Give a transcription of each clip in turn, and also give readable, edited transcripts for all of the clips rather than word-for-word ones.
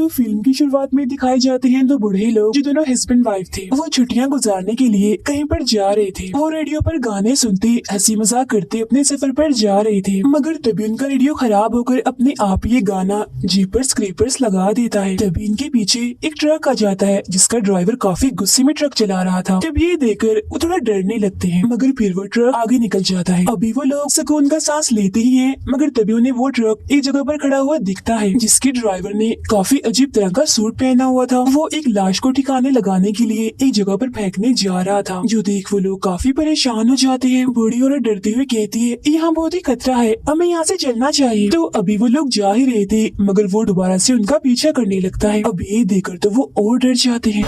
तो फिल्म की शुरुआत में दिखाए जाते हैं दो बूढ़े लोग जो दोनों हस्बैंड वाइफ थे। वो छुट्टियां गुजारने के लिए कहीं पर जा रहे थे। वो रेडियो पर गाने सुनते हंसी मजाक करते अपने सफर पर जा रहे थे, मगर तभी उनका रेडियो खराब होकर अपने आप ये गाना जीपर्स क्रीपर्स लगा देता है। तभी इनके पीछे एक ट्रक आ जाता है जिसका ड्राइवर काफी गुस्से में ट्रक चला रहा था। तब ये देखकर वो थोड़ा डरने लगते हैं, मगर फिर वो ट्रक आगे निकल जाता है। अभी वो लोग सुकून का सांस लेते ही हैं, मगर तभी उन्हें वो ट्रक एक जगह पर खड़ा हुआ दिखता है जिसके ड्राइवर ने काफी अजीब तरह का सूट पहना हुआ था। वो एक लाश को ठिकाने लगाने के लिए एक जगह पर फेंकने जा रहा था, जो देख वो लोग काफी परेशान हो जाते हैं। बूढ़ी औरत डरते हुए कहती है, यहाँ बहुत ही खतरा है, हमें यहाँ से चलना चाहिए। तो अभी वो लोग जा ही रहे थे, मगर वो दोबारा से उनका पीछा करने लगता है। अब ये देखकर तो वो और डर जाते हैं।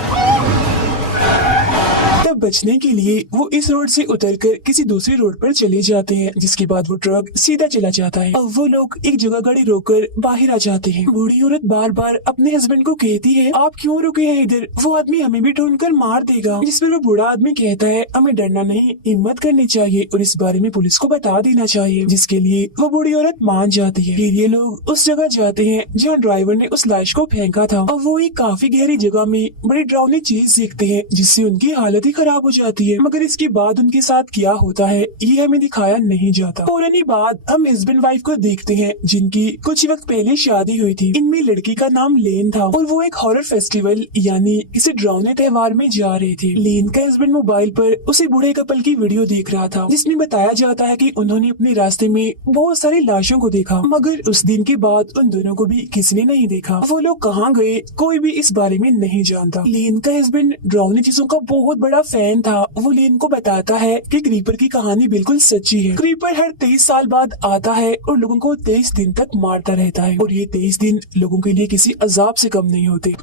तब बचने के लिए वो इस रोड से उतरकर किसी दूसरी रोड पर चले जाते हैं, जिसके बाद वो ट्रक सीधा चला जाता है। अब वो लोग एक जगह गाड़ी रोककर बाहर आ जाते हैं। बूढ़ी औरत बार बार अपने हस्बैंड को कहती है, आप क्यों रुके हैं इधर, वो आदमी हमें भी ढूंढकर मार देगा। जिस पर वो बूढ़ा आदमी कहता है, हमें डरना नहीं, हिम्मत करनी चाहिए और इस बारे में पुलिस को बता देना चाहिए, जिसके लिए वो बूढ़ी औरत मान जाती है। फिर ये लोग उस जगह जाते हैं जहाँ ड्राइवर ने उस लाश को फेंका था। अब वो एक काफी गहरी जगह में बड़ी डरावनी चीज देखते हैं जिससे उनकी हालत ही खराब हो जाती है, मगर इसके बाद उनके साथ क्या होता है ये हमें दिखाया नहीं जाता। फौरन ही बाद हम हस्बैंड वाइफ को देखते हैं जिनकी कुछ वक्त पहले शादी हुई थी। इनमें लड़की का नाम लेन था और वो एक हॉरर फेस्टिवल यानी किसी डरावने त्योहार में जा रहे थे। लेन का हस्बैंड मोबाइल पर उसी बूढ़े कपल की वीडियो देख रहा था जिसमें बताया जाता है कि उन्होंने अपने रास्ते में बहुत सारी लाशों को देखा, मगर उस दिन के बाद उन दोनों को भी किसी ने नहीं देखा। वो लोग कहाँ गए कोई भी इस बारे में नहीं जानता। लेन का हस्बैंड डरावनी चीजों का बहुत बड़ा फैन था। वो लेन को बताता है कि क्रीपर की कहानी बिल्कुल सच्ची है। क्रीपर हर 23 साल बाद आता है और लोगों को 23 दिन तक मारता रहता है, और ये 23 दिन लोगों के लिए किसी अजाब से कम नहीं होते,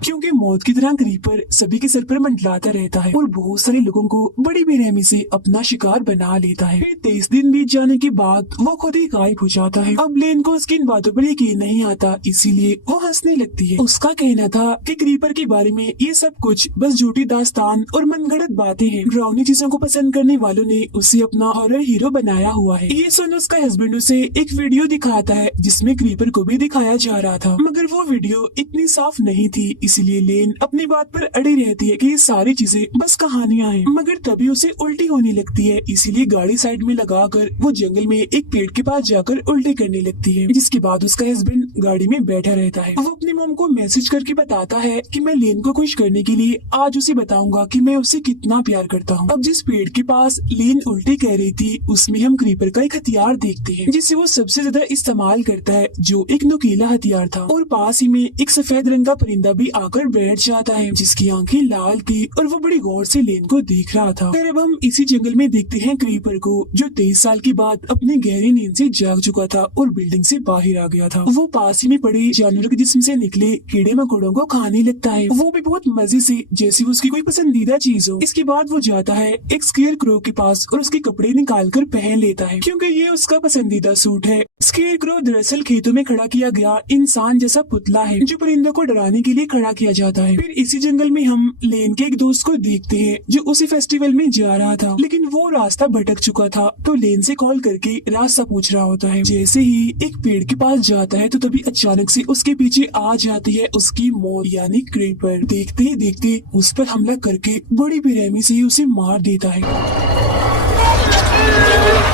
क्योंकि मौत की तरह क्रीपर सभी के सर पर मंडलाता रहता है और बहुत सारे लोगों को बड़ी बेरहमी से अपना शिकार बना लेता है। फिर 23 दिन बीत जाने के बाद वो खुद ही गायब हो जाता है। अब लेन को उसकी इन बातों पर यकीन नहीं आता, इसीलिए वो हंसने लगती है। उसका कहना था कि क्रीपर के बारे में ये सब कुछ बस झूठी दास्तान और मनगढ़ंत बातें हैं। डरावनी चीजों को पसंद करने वालों ने उसे अपना हॉरर हीरो बनाया हुआ है। ये सुन उसका हस्बैंड उसे एक वीडियो दिखाता है जिसमें क्रीपर को भी दिखाया जा रहा था, मगर वो वीडियो इतनी साफ नहीं थी, इसलिए लेन अपनी बात पर अड़ी रहती है कि ये सारी चीजें बस कहानियां हैं। मगर तभी उसे उल्टी होने लगती है, इसीलिए गाड़ी साइड में लगाकर वो जंगल में एक पेड़ के पास जाकर उल्टी करने लगती है। जिसके बाद उसका हस्बैंड गाड़ी में बैठा रहता है। वो अपनी मॉम को मैसेज करके बताता है कि मैं लेन को खुश करने के लिए आज उसे बताऊंगा कि मैं उससे कितना प्यार करता हूँ। अब जिस पेड़ के पास लेन उल्टी कह रही थी उसमें हम क्रीपर का एक हथियार देखते हैं जिसे वो सबसे ज्यादा इस्तेमाल करता है, जो एक नुकीला हथियार था। और पास ही में एक सफेद रंग का परिंदा भी आकर बैठ जाता है जिसकी आंखें लाल थी और वो बड़ी गौर से लेन को देख रहा था। फिर अब हम इसी जंगल में देखते हैं क्रीपर को, जो 23 साल के बाद अपनी गहरी नींद से जाग चुका था और बिल्डिंग से बाहर आ गया था। वो पास ही में पड़े जानवरों के जिस्म से निकले कीड़े मकोड़ों को खाने लगता है, वो भी बहुत मजे से जैसे उसकी कोई पसंदीदा चीज हो। इसके बाद वो जाता है एक स्केयर क्रो के पास और उसके कपड़े निकाल कर पहन लेता है क्योंकि ये उसका पसंदीदा सूट है। स्केयर क्रो दरअसल खेतों में खड़ा किया गया इंसान जैसा पुतला है जो परिंदों को डराने के लिए खड़ा किया जाता है। फिर इसी जंगल में हम लेन के एक दोस्त को देखते हैं जो उसी फेस्टिवल में जा रहा था, लेकिन वो रास्ता भटक चुका था, तो लेन से कॉल करके रास्ता पूछ रहा होता है। जैसे ही एक पेड़ के पास जाता है तो तभी अचानक से उसके पीछे आ जाती है उसकी मौत यानी क्रीपर। देखते ही देखते उस पर हमला करके बड़ी बेरहमी से उसे मार देता है।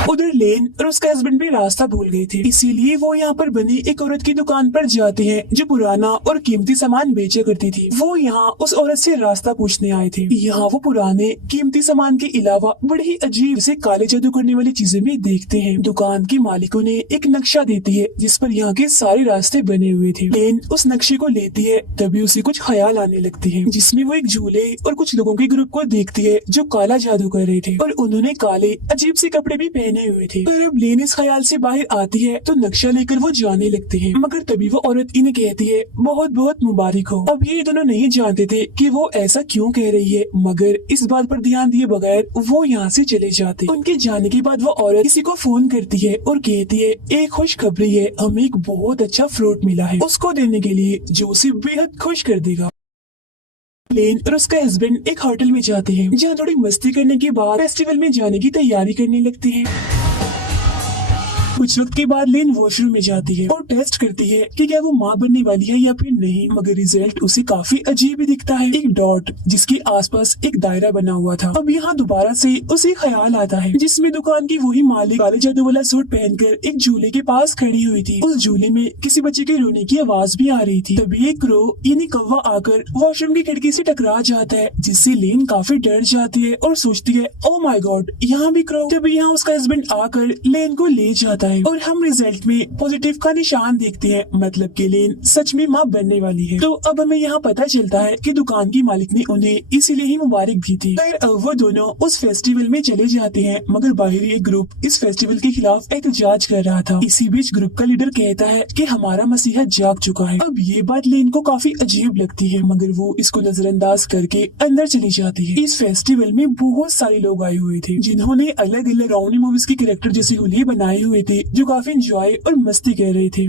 उधर लेन और उसका हस्बैंड भी रास्ता भूल गए थे, इसीलिए वो यहाँ पर बनी एक औरत की दुकान पर जाते हैं जो पुराना और कीमती सामान बेचा करती थी। वो यहाँ उस औरत से रास्ता पूछने आए थे। यहाँ वो पुराने कीमती सामान के अलावा बड़ी ही अजीब से काले जादू करने वाली चीजें भी देखते हैं। दुकान के मालिकों ने एक नक्शा देती है जिस पर यहाँ के सारे रास्ते बने हुए थे। लेन उस नक्शे को लेती है, तभी उसे कुछ ख्याल आने लगते हैं जिसमें वो एक झूले और कुछ लोगों के ग्रुप को देखती है जो काला जादू कर रहे थे और उन्होंने काले अजीब से कपड़े भी पहने हुए थे। पर अब लेन इस ख्याल से बाहर आती है तो नक्शा लेकर वो जाने लगते हैं, मगर तभी वो औरत इन्हें कहती है बहुत बहुत मुबारक हो। अब ये दोनों नहीं जानते थे कि वो ऐसा क्यों कह रही है, मगर इस बात पर ध्यान दिए बगैर वो यहाँ से चले जाते। उनके जाने के बाद वो औरत किसी को फोन करती है और कहती है एक खुशखबरी है, हमें एक बहुत अच्छा फ्रूट मिला है उसको देने के लिए जो उसे बेहद खुश कर देगा। लेन और उसका हस्बैंड एक होटल में जाते हैं जहाँ थोड़ी मस्ती करने के बाद फेस्टिवल में जाने की तैयारी करने लगते हैं। कुछ वक्त के बाद लेन वॉशरूम में जाती है और टेस्ट करती है कि क्या वो माँ बनने वाली है या फिर नहीं, मगर रिजल्ट उसे काफी अजीब ही दिखता है। एक डॉट जिसके आसपास एक दायरा बना हुआ था। अब यहाँ दोबारा से उसे ख्याल आता है जिसमें दुकान की वही मालिक काले जादू वाला सूट पहनकर एक झूले के पास खड़ी हुई थी। उस झूले में किसी बच्चे के रोने की आवाज भी आ रही थी। तभी एक क्रो यानी कौवा आकर वॉशरूम की खिड़की से टकरा जाता है, जिससे लेन काफी डर जाती है और सोचती है ओ माय गॉड यहाँ भी क्रो। तभी यहाँ उसका हस्बैंड आकर लेन को ले जाता है और हम रिजल्ट में पॉजिटिव का निशान देखते हैं, मतलब कि लेन सच में माँ बनने वाली है। तो अब हमें यहाँ पता चलता है कि दुकान की मालिक ने उन्हें इसीलिए ही मुबारक भी थी। खैर अब वो दोनों उस फेस्टिवल में चले जाते हैं, मगर बाहरी एक ग्रुप इस फेस्टिवल के खिलाफ एहतजाज कर रहा था। इसी बीच ग्रुप का लीडर कहता है कि हमारा मसीहा जाग चुका है। अब ये बात लेन को काफी अजीब लगती है, मगर वो इसको नजरअंदाज करके अंदर चली जाती है। इस फेस्टिवल में बहुत सारे लोग आए हुए थे जिन्होंने अलग अलग राउंड मूवीज के कैरेक्टर जैसे हुलिये बनाए हुए थे, जो काफी एंजॉय और मस्ती कर रहे थे।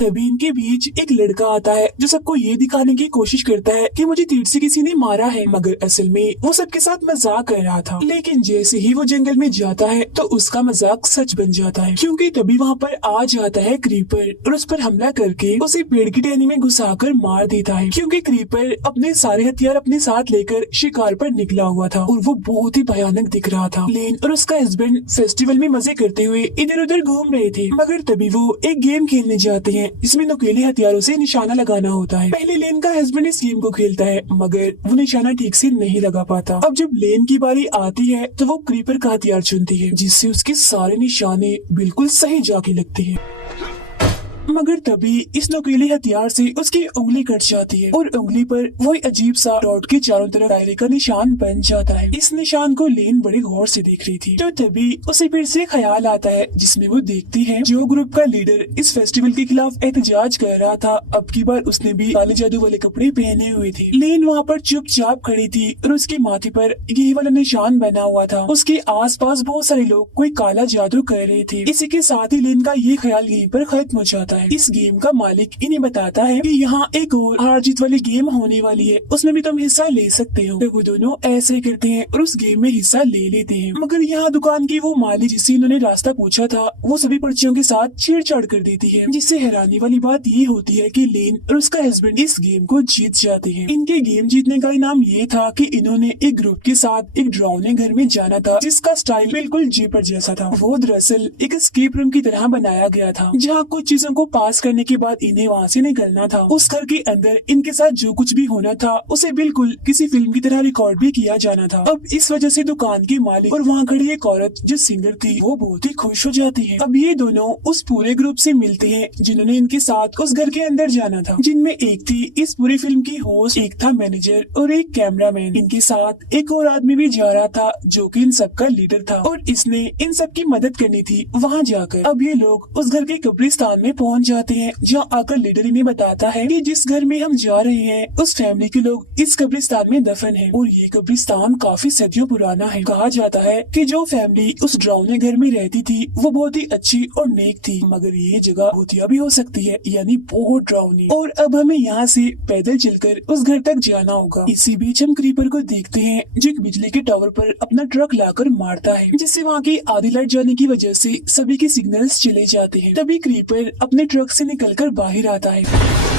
तभी इनके बीच एक लड़का आता है जो सबको ये दिखाने की कोशिश करता है कि मुझे तीर से किसी ने मारा है, मगर असल में वो सबके साथ मजाक कर रहा था। लेकिन जैसे ही वो जंगल में जाता है तो उसका मजाक सच बन जाता है, क्योंकि तभी वहाँ पर आ जाता है क्रीपर और उस पर हमला करके उसे पेड़ की टहनी में घुसाकर मार देता है। क्योंकि क्रीपर अपने सारे हथियार अपने साथ लेकर शिकार पर निकला हुआ था और वो बहुत ही भयानक दिख रहा था। लेन और उसका हस्बैंड फेस्टिवल में मजे करते हुए इधर उधर घूम रहे थे, मगर तभी वो एक गेम खेलने जाते हैं जिसमें नुकीले हथियारों से निशाना लगाना होता है। पहले लेन का हस्बैंड इस गेम को खेलता है, मगर वो निशाना ठीक से नहीं लगा पाता। अब जब लेन की बारी आती है तो वो क्रीपर का हथियार चुनती है, जिससे उसके सारे निशाने बिल्कुल सही जाके लगते हैं। मगर तभी इस नुकीले हथियार से उसकी उंगली कट जाती है और उंगली पर वही अजीब सा डॉट के चारों तरफ दायरे का निशान बन जाता है। इस निशान को लेन बड़े गौर से देख रही थी, तो तभी उसे फिर से ख्याल आता है, जिसमें वो देखती है जो ग्रुप का लीडर इस फेस्टिवल के खिलाफ एहतजाज कर रहा था, अब की बार उसने भी काले जादू वाले कपड़े पहने हुए थे। लेन वहाँ पर चुपचाप खड़ी थी और उसके माथे पर यही वाला निशान बना हुआ था। उसके आसपास बहुत सारे लोग कोई काला जादू कर रहे थे। इसी के साथ ही लेन का ये ख्याल यहीं पर खत्म हो जाता है। इस गेम का मालिक इन्हें बताता है कि यहाँ एक और हार जीत वाली गेम होने वाली है, उसमें भी तुम हिस्सा ले सकते हो। तो वो दोनों ऐसे करते हैं और उस गेम में हिस्सा ले लेते हैं। मगर यहाँ दुकान की वो मालिक जिससे इन्होंने रास्ता पूछा था, वो सभी पर्चियों के साथ छेड़छाड़ कर देती है, जिससे हैरानी वाली बात ये होती है कि लेन और उसका हस्बैंड इस गेम को जीत जाते हैं। इनके गेम जीतने का इनाम ये था कि इन्होंने एक ग्रुप के साथ एक डरावने घर में जाना था, जिसका स्टाइल बिल्कुल जीपर जैसा था। वो दरअसल एक एस्केप रूम की तरह बनाया गया था, जहाँ कुछ चीजों को पास करने के बाद इन्हें वहाँ से निकलना था। उस घर के अंदर इनके साथ जो कुछ भी होना था उसे बिल्कुल किसी फिल्म की तरह रिकॉर्ड भी किया जाना था। अब इस वजह से दुकान की मालिक और वहाँ खड़ी एक औरत जो सिंगर थी, वो बहुत ही खुश हो जाती है। अब ये दोनों उस पूरे ग्रुप से मिलते हैं जिन्होंने इनके साथ उस घर के अंदर जाना था, जिनमें एक थी इस पूरी फिल्म की होस्ट, एक था मैनेजर और एक कैमरामैन। इनके साथ एक और आदमी भी जा रहा था जो कि इन सबका लीडर था और इसने इन सब की मदद करनी थी वहाँ जाकर। अब ये लोग उस घर के कब्रिस्तान में पहुँच जाते हैं, जहाँ आकर लीडर इन्हें बताता है कि जिस घर में हम जा रहे हैं उस फैमिली के लोग इस कब्रिस्तान में दफन हैं और ये कब्रिस्तान काफी सदियों पुराना है। कहा जाता है कि जो फैमिली उस डरावने घर में रहती थी वो बहुत ही अच्छी और नेक थी, मगर ये जगह भूतिया भी हो सकती है, यानी बहुत डरावनी। और अब हमें यहाँ से पैदल चलकर उस घर तक जाना होगा। इसी बीच हम क्रीपर को देखते हैं जो एक बिजली के टावर पर अपना ट्रक लाकर मारता है, जिससे वहाँ की आधी लाइट जाने की वजह से सभी के सिग्नल्स चले जाते हैं। तभी क्रीपर अपने ट्रक से निकलकर बाहर आता है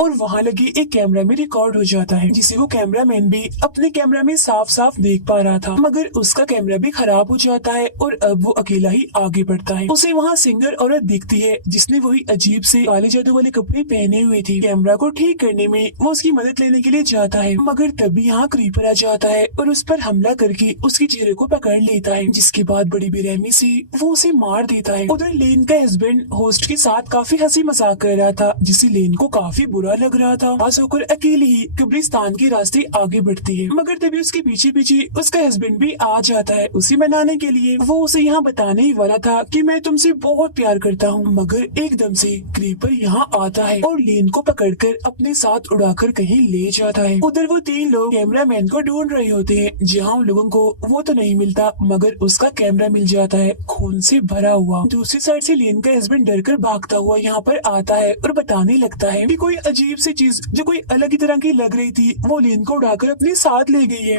और वहाँ लगे एक कैमरा में रिकॉर्ड हो जाता है, जिसे वो कैमरामैन भी अपने कैमरा में साफ साफ देख पा रहा था, मगर उसका कैमरा भी खराब हो जाता है और अब वो अकेला ही आगे बढ़ता है। उसे वहाँ सिंगर औरत दिखती है जिसने वही अजीब से काले जादू वाले कपड़े पहने हुए थे। कैमरा को ठीक करने में वो उसकी मदद लेने के लिए जाता है, मगर तभी यहाँ क्रीपर आ जाता है और उस पर हमला करके उसके चेहरे को पकड़ लेता है, जिसके बाद बड़ी बेरहमी से वो उसे मार देता है। उधर लेन का हस्बैंड होस्ट के साथ काफी हंसी मजाक कर रहा था, जिससे लेन को काफी बुरा लग रहा था। पास होकर अकेली ही कब्रिस्तान के रास्ते आगे बढ़ती है, मगर तभी उसके पीछे पीछे उसका हस्बैंड भी आ जाता है उसे मनाने के लिए। वो उसे यहाँ बताने ही वाला था कि मैं तुमसे बहुत प्यार करता हूँ, मगर एकदम से क्रीपर यहाँ आता है और लेन को पकड़कर अपने साथ उड़ाकर कहीं ले जाता है। उधर वो तीन लोग कैमरामैन को ढूंढ रहे होते हैं, जहाँ उन लोगों को वो तो नहीं मिलता, मगर उसका कैमरा मिल जाता है खून से भरा हुआ। दूसरी साइड से लेन का हस्बैंड डर कर भागता हुआ यहाँ पर आता है और बताने लगता है कि कोई अजीब सी चीज जो कोई अलग ही तरह की लग रही थी वो लेन को उड़ाकर अपने साथ ले गई है।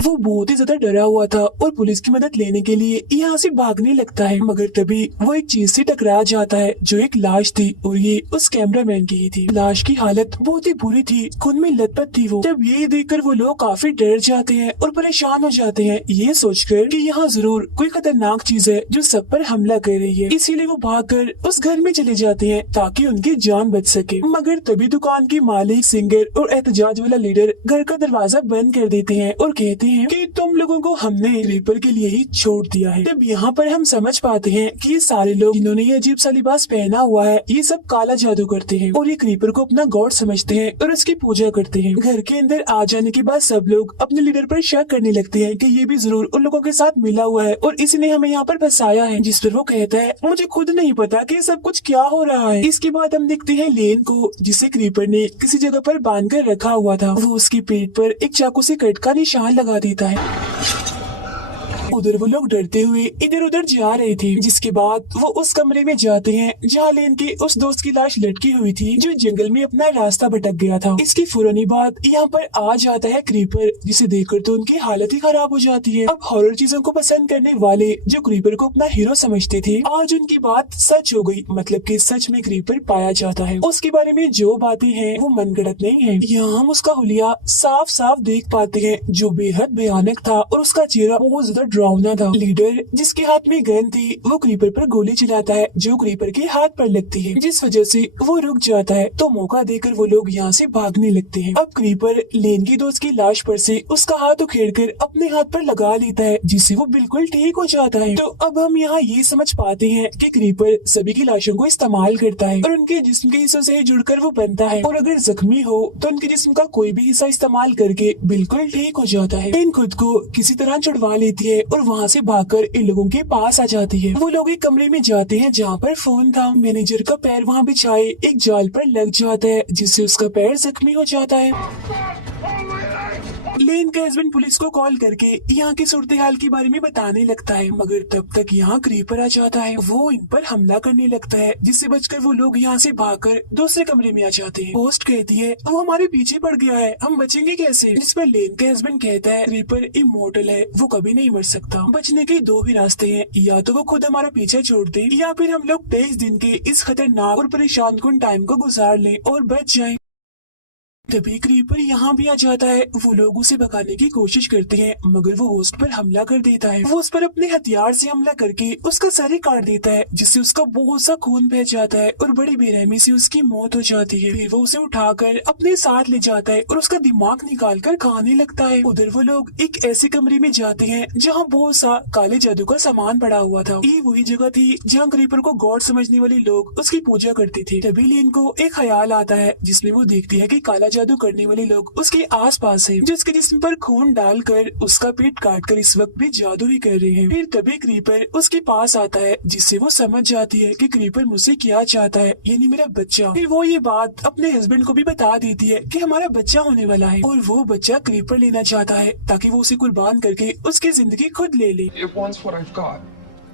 वो बहुत ही ज्यादा डरा हुआ था और पुलिस की मदद लेने के लिए यहाँ से भागने लगता है, मगर तभी वो एक चीज से टकरा जाता है जो एक लाश थी और ये उस कैमरामैन की ही थी। लाश की हालत बहुत ही बुरी थी, खून में लथपथ थी वो। जब ये देखकर वो लोग काफी डर जाते हैं और परेशान हो जाते हैं, ये सोचकर कि यहाँ जरूर कोई खतरनाक चीज है जो सब पर हमला कर रही है। इसीलिए वो भागकर उस घर में चले जाते हैं ताकि उनकी जान बच सके। मगर तभी दुकान के मालिक, सिंगर और एहतजाज वाला लीडर घर का दरवाजा बंद कर देते हैं और कहते हैं कि तुम लोगों को हमने क्रीपर के लिए ही छोड़ दिया है। तब यहाँ पर हम समझ पाते हैं कि ये सारे लोग जिन्होंने ये अजीब सा लिबास पहना हुआ है, ये सब काला जादू करते हैं और ये क्रीपर को अपना गॉड समझते हैं और उसकी पूजा करते हैं। घर के अंदर आ जाने के बाद सब लोग अपने लीडर पर शक करने लगते हैं कि ये भी जरूर उन लोगों के साथ मिला हुआ है और इसी ने हमें यहाँ पर फंसाया है। जिस पर वो कहता है, मुझे खुद नहीं पता कि सब कुछ क्या हो रहा है। इसके बाद हम देखते हैं लेन को, जिसे क्रीपर ने किसी जगह पर बांध कर रखा हुआ था। वो उसकी पीठ पर एक चाकू से कट का निशान लगा देता है। उधर वो लोग डरते हुए इधर उधर जा रहे थे। जिसके बाद वो उस कमरे में जाते हैं जहाँ लेन के उस दोस्त की लाश लटकी हुई थी जो जंगल में अपना रास्ता भटक गया था। इसकी फौरनी बाद यहाँ पर आ जाता है क्रीपर, जिसे देखकर तो उनकी हालत ही खराब हो जाती है। अब हॉरर चीजों को पसंद करने वाले जो क्रीपर को अपना हीरो समझते थे, आज उनकी बात सच हो गई। मतलब कि सच में क्रीपर पाया जाता है। उसके बारे में जो बातें हैं वो मनगढ़ंत नहीं है। यहाँ हम उसका हुलिया साफ साफ देख पाते हैं जो बेहद भयानक था और उसका चेहरा बहुत ज्यादा डरावना था। लीडर जिसके हाथ में गन थी वो क्रीपर पर गोली चलाता है जो क्रीपर के हाथ पर लगती है, जिस वजह से वो रुक जाता है। तो मौका देकर वो लोग यहाँ से भागने लगते हैं। अब क्रीपर लेन की दोस्त की लाश पर से उसका हाथ उखेड़कर अपने हाथ पर लगा लेता है, जिससे वो बिल्कुल ठीक हो जाता है। तो अब हम यहाँ ये समझ पाते हैं कि क्रीपर सभी की लाशों को इस्तेमाल करता है और उनके जिस्म के हिस्सों से जुड़कर वो बनता है, और अगर जख्मी हो तो उनके जिस्म का कोई भी हिस्सा इस्तेमाल करके बिल्कुल ठीक हो जाता है। लेन खुद को किसी तरह छुड़वा लेती है और वहाँ से भागकर इन लोगों के पास आ जाती है। वो लोग एक कमरे में जाते हैं जहाँ पर फोन था। मैनेजर का पैर वहाँ बिछाए एक जाल पर लग जाता है, जिससे उसका पैर जख्मी हो जाता है। लेन का हस्बैंड पुलिस को कॉल करके यहाँ की सूरत हाल के बारे में बताने लगता है, मगर तब तक यहाँ क्रीपर आ जाता है। वो इन पर हमला करने लगता है, जिससे बचकर वो लोग यहाँ से भागकर दूसरे कमरे में आ जाते हैं। होस्ट कहती है वो हमारे पीछे पड़ गया है, हम बचेंगे कैसे? जिस पर लेन का हस्बैंड कहता है क्रीपर इमोर्टल है, वो कभी नहीं मर सकता। बचने के दो ही रास्ते हैं, या तो वो खुद हमारा पीछे छोड़ दे या फिर हम लोग 23 दिन के इस खतरनाक और परेशान कुन टाइम को गुजार लें और बच जाएं। तभी क्रीपर यहाँ भी आ जाता है। वो लोग उसे भगाने की कोशिश करते हैं, मगर वो होस्ट पर हमला कर देता है। वो उस पर अपने हथियार से हमला करके उसका सर ही काट देता है, जिससे उसका बहुत सा खून बह जाता है और बड़ी बेरहमी से उसकी मौत हो जाती है। फिर वो उसे उठाकर अपने साथ ले जाता है और उसका दिमाग निकाल कर खाने लगता है। उधर वो लोग एक ऐसे कमरे में जाते हैं जहाँ बहुत सा काले जादू का सामान पड़ा हुआ था। ये वही जगह थी जहाँ क्रीपर को गॉड समझने वाले लोग उसकी पूजा करते थे। तभी लेन को एक ख्याल आता है, जिसमें वो देखती है कि काला जादू करने वाले लोग उसके आसपास हैं, जो उसके जिस्म पर खून डालकर उसका पेट काटकर इस वक्त भी जादू ही कर रहे हैं। फिर तभी क्रीपर उसके पास आता है, जिससे वो समझ जाती है कि क्रीपर मुझसे क्या चाहता है, यानी मेरा बच्चा। फिर वो ये बात अपने हस्बैंड को भी बता देती है कि हमारा बच्चा होने वाला है और वो बच्चा क्रीपर लेना चाहता है ताकि वो उसे कुर्बान करके उसकी जिंदगी खुद ले ले।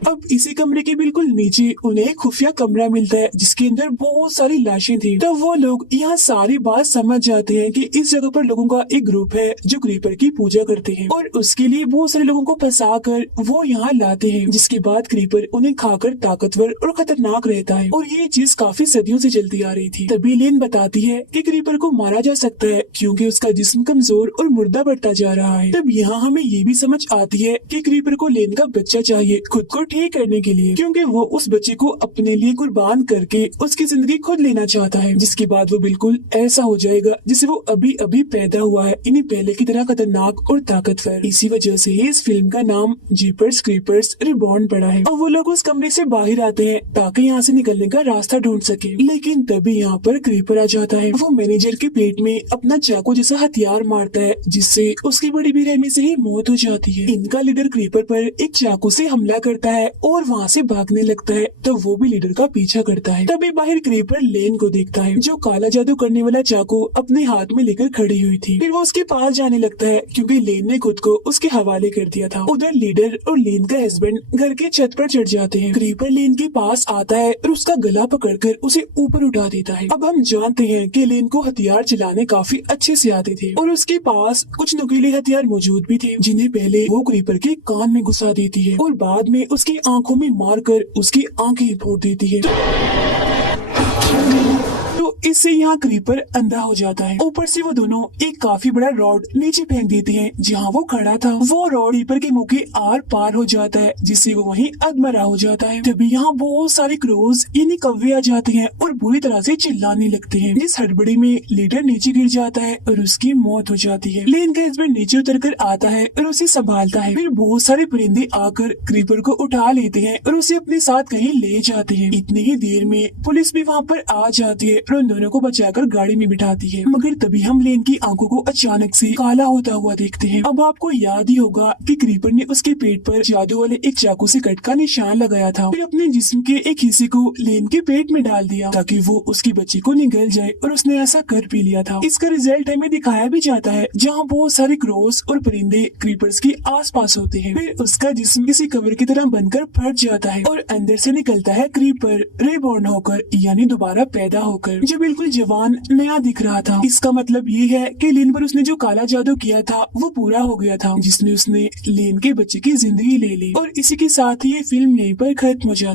अब इसी कमरे के बिल्कुल नीचे उन्हें एक खुफिया कमरा मिलता है, जिसके अंदर बहुत सारी लाशें थी। तब वो लोग यहाँ सारी बात समझ जाते हैं कि इस जगह पर लोगों का एक ग्रुप है जो क्रीपर की पूजा करते हैं और उसके लिए बहुत सारे लोगों को फंसा कर वो यहाँ लाते हैं, जिसके बाद क्रीपर उन्हें खाकर ताकतवर और खतरनाक रहता है। और ये चीज काफी सदियों से चलती आ रही थी। तभी लेन बताती है कि क्रीपर को मारा जा सकता है क्योंकि उसका जिस्म कमजोर और मुर्दा बढ़ता जा रहा है। तब यहाँ हमें ये भी समझ आती है कि क्रीपर को लेन का बच्चा चाहिए खुद को ठीक करने के लिए, क्योंकि वो उस बच्चे को अपने लिए कुर्बान करके उसकी जिंदगी खुद लेना चाहता है, जिसके बाद वो बिल्कुल ऐसा हो जाएगा जिसे वो अभी अभी पैदा हुआ है, इन्हीं पहले की तरह खतरनाक और ताकतवर। इसी वजह से इस फिल्म का नाम जीपर्स क्रीपर्स रिबॉर्न पड़ा है। और वो लोग उस कमरे से बाहर आते हैं ताकि यहाँ से निकलने का रास्ता ढूंढ सके, लेकिन तभी यहाँ पर क्रीपर आ जाता है। वो मैनेजर के पेट में अपना चाकू जैसा हथियार मारता है, जिससे उसकी बड़ी बेरहमी से ही मौत हो जाती है। इनका लीडर क्रीपर पर एक चाकू से हमला करता है है और वहाँ से भागने लगता है तो वो भी लीडर का पीछा करता है। तभी बाहर क्रीपर लेन को देखता है जो काला जादू करने वाला चाकू अपने हाथ में लेकर खड़ी हुई थी। फिर वो उसके पास जाने लगता है क्योंकि लेन ने खुद को उसके हवाले कर दिया था। उधर लीडर और लेन का हस्बैंड घर के छत पर चढ़ जाते हैं। क्रीपर लेन के पास आता है और उसका गला पकड़कर उसे ऊपर उठा देता है। अब हम जानते हैं कि लेन को हथियार चलाने काफी अच्छे से आते थे और उसके पास कुछ नुकीले हथियार मौजूद भी थे जिन्हें पहले वो क्रीपर के कान में घुसा देती है और बाद में उसकी आंखों में मारकर उसकी आंखें फोड़ देती है। तो इससे यहाँ क्रीपर अंधा हो जाता है। ऊपर से वो दोनों एक काफी बड़ा रॉड नीचे फेंक देते हैं जहाँ वो खड़ा था। वो रॉड क्रीपर के मुंह के आर पार हो जाता है जिससे वो वहीं अधमरा हो जाता है। तभी यहाँ बहुत सारे क्रोज यानी कौवे आ जाते हैं और बुरी तरह से चिल्लाने लगते हैं। जिस हड़बड़ी में लीडर नीचे गिर जाता है और उसकी मौत हो जाती है। लेन का हस्बैंड नीचे उतर कर आता है और उसे संभालता है। फिर बहुत सारे परिंदे आकर क्रीपर को उठा लेते हैं और उसे अपने साथ कहीं ले जाते हैं। इतनी ही देर में पुलिस भी वहाँ पर आ जाती है और उन दोनों को बचाकर गाड़ी में बिठाती है। मगर तभी हम लेन की आंखों को अचानक से काला होता हुआ देखते हैं। अब आपको याद ही होगा कि क्रीपर ने उसके पेट पर जादू वाले एक चाकू से कट का निशान लगाया था। फिर अपने जिस्म के एक हिस्से को लेन के पेट में डाल दिया ताकि वो उसकी बच्ची को निगल जाए और उसने ऐसा कर भी लिया था। इसका रिजल्ट हमें दिखाया भी जाता है जहाँ बहुत सारे क्रोस और परिंदे क्रीपर्स के आसपास होते हैं। फिर उसका जिस्म किसी कवर की तरह बनकर फट जाता है और अंदर से निकलता है क्रीपर रीबॉर्न होकर यानी दोबारा पैदा होकर, जो बिल्कुल जवान नया दिख रहा था। इसका मतलब ये है कि लेन पर उसने जो काला जादू किया था वो पूरा हो गया था जिसने उसने लेन के बच्चे की जिंदगी ले ली। और इसी के साथ ही ये फिल्म यहीं पर खत्म हो जाती है।